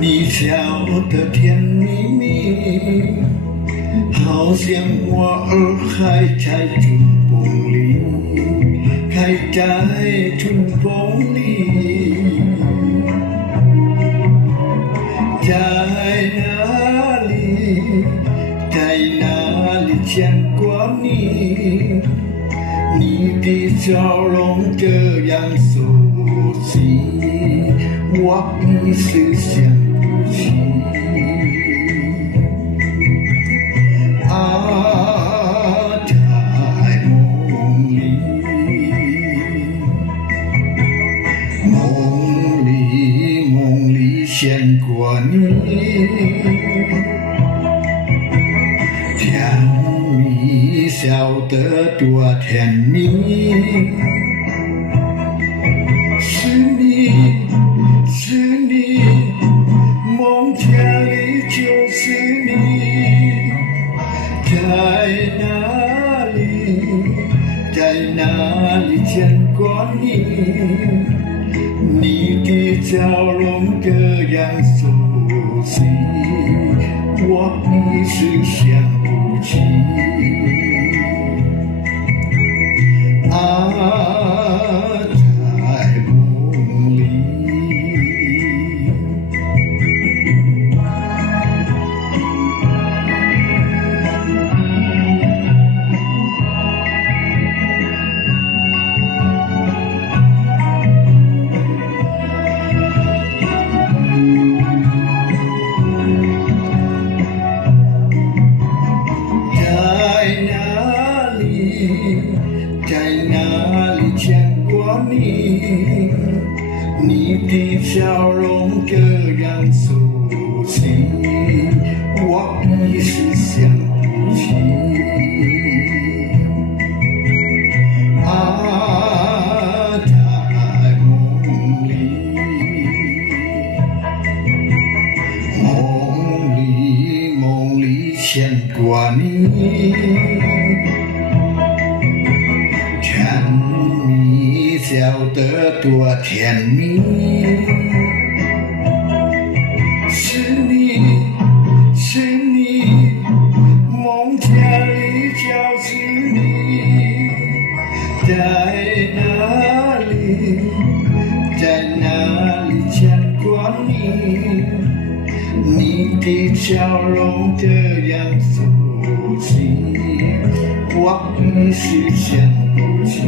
你笑的甜蜜蜜，好像花儿开在春风里，开在春风里，在哪里，在哪里见过你？你的笑容这样熟悉，我一时想不起。在梦里，梦里见过你，甜蜜笑得多甜蜜。是你，梦家里就是你，在哪里见过你？你的笑容这样熟悉，我一时想不起。在哪里见过你？你的笑容这样熟悉，我一时想不起。在梦里见过你，笑得多甜蜜。是你，梦家里就是你，在哪里见过你？你的笑容这样熟悉，我一时想不起。